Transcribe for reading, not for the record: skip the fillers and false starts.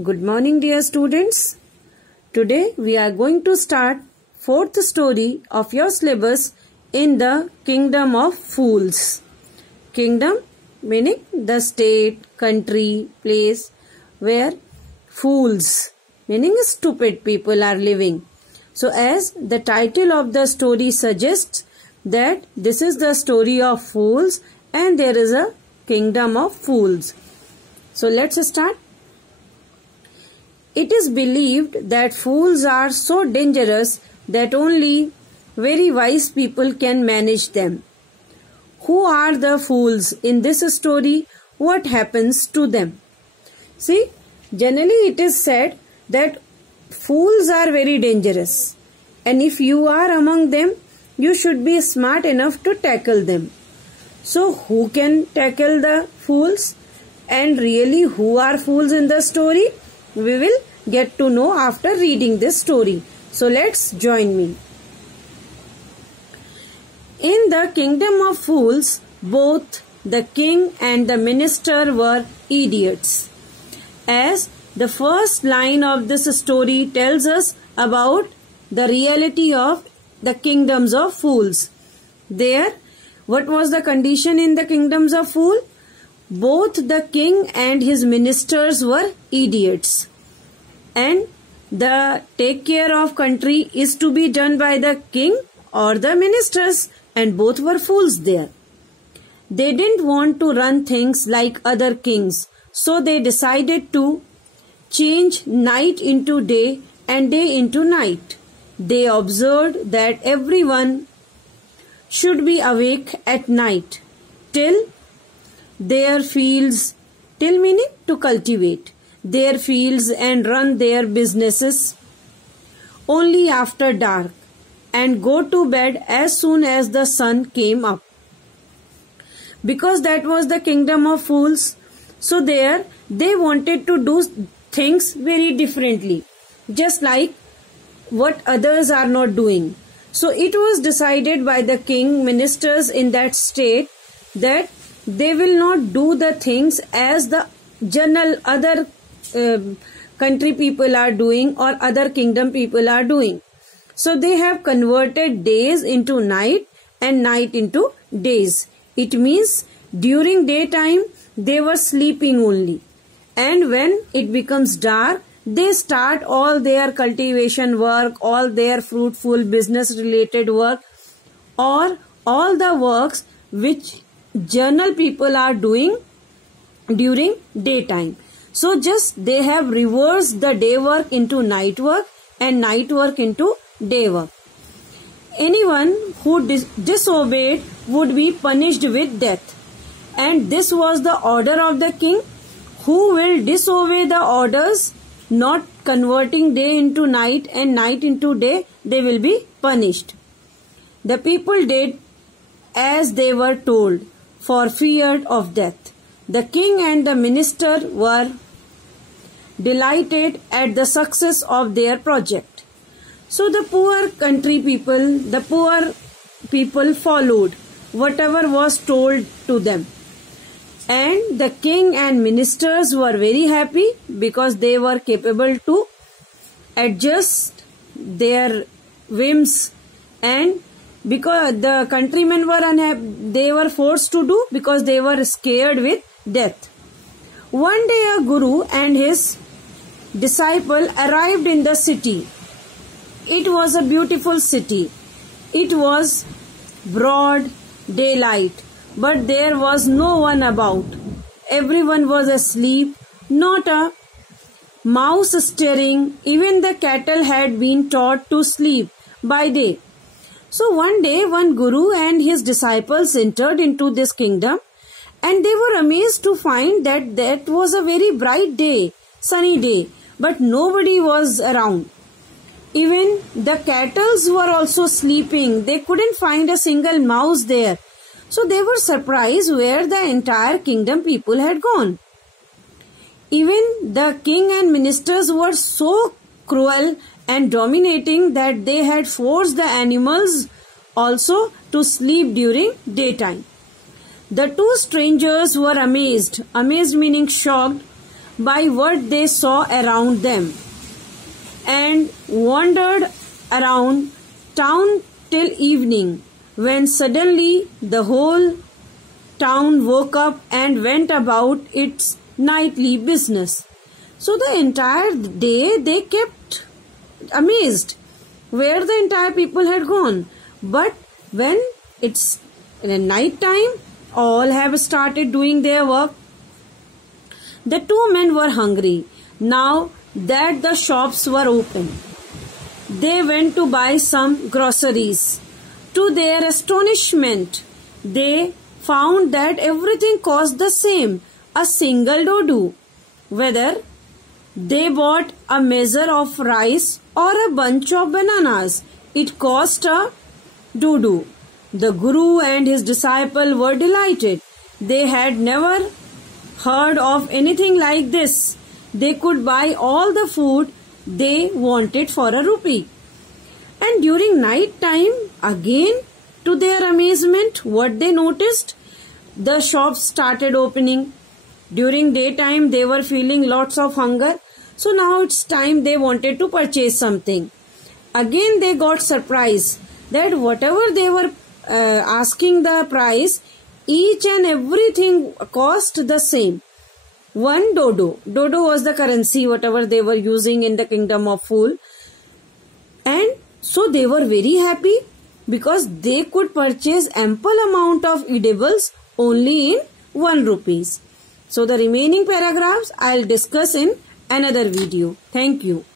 Good morning, dear students. Today we are going to start fourth story of your syllabus in the Kingdom of Fools. Kingdom meaning the state, country, place where fools meaning stupid people are living. So as the title of the story suggests that this is the story of fools and there is a kingdom of fools. So let's start. It is believed that fools are so dangerous that only very wise people can manage them. Who are the fools in this story? What happens to them? See, generally it is said that fools are very dangerous, and if you are among them, you should be smart enough to tackle them. So who can tackle the fools? And really who are fools in the story? We will get to know after reading this story. So let's join me. In the Kingdom of Fools, both the king and the minister were idiots. As the first line of this story tells us about the reality of the kingdoms of fools. There, what was the condition in the kingdoms of fools? Both the king and his ministers were idiots. And the take care of country is to be done by the king or the ministers, and both were fools there. They didn't want to run things like other kings, so they decided to change night into day and day into night. They observed that everyone should be awake at night till their fields, till meaning to cultivate their fields and run their businesses only after dark, and go to bed as soon as the sun came up. Because that was the kingdom of fools, so there they wanted to do things very differently, just like what others are not doing. So it was decided by the king, ministers in that state, that they will not do the things as the general other country people are doing or other kingdom people are doing. So they have converted days into night and night into days. It means during daytime they were sleeping only, and when it becomes dark they start all their cultivation work, all their fruitful business related work, or all the works which general people are doing during daytime. So just they have reversed the day work into night work and night work into day work. Anyone who disobeyed would be punished with death. And this was the order of the king. Who will disobey the orders, not converting day into night and night into day, they will be punished. The people did as they were told, for fear of death. The king and the minister were delighted at the success of their project. So the poor country people, the poor people followed whatever was told to them. And the king and ministers were very happy because they were capable to adjust their whims, and because the countrymen were unhappy, they were forced to do because they were scared with death. One day a guru and his disciple arrived in the city. It was a beautiful city. It was broad daylight, but there was no one about. Everyone was asleep, not a mouse stirring. Even the cattle had been taught to sleep by day. So one day one guru and his disciples entered into this kingdom, and they were amazed to find that that was a very bright day, sunny day, but nobody was around. Even the cattle were also sleeping. They couldn't find a single mouse there. So they were surprised where the entire kingdom people had gone. Even the king and ministers were so cruel and dominating that they had forced the animals also to sleep during daytime. The two strangers were amazed meaning shocked, by what they saw around them and wandered around town till evening, when suddenly the whole town woke up and went about its nightly business. So the entire day they kept amazed where the entire people had gone. But when it's night time, all have started doing their work. The two men were hungry now that the shops were open. They went to buy some groceries. To their astonishment, they found that everything cost the same, a single dodo. Whether they bought a measure of rice or a bunch of bananas, it cost a dodo. The Guru and his disciple were delighted. They had never heard of anything like this. They could buy all the food they wanted for a rupee. And during night time, again, to their amazement, what they noticed? The shops started opening. During daytime, they were feeling lots of hunger. So now it's time they wanted to purchase something. Again, they got surprised that whatever they were asking the price, each and everything cost the same. One dodo. Dodo was the currency, whatever they were using in the kingdom of Fool. And so they were very happy because they could purchase ample amount of edibles only in 1 rupees. So the remaining paragraphs I'll discuss in another video. Thank you.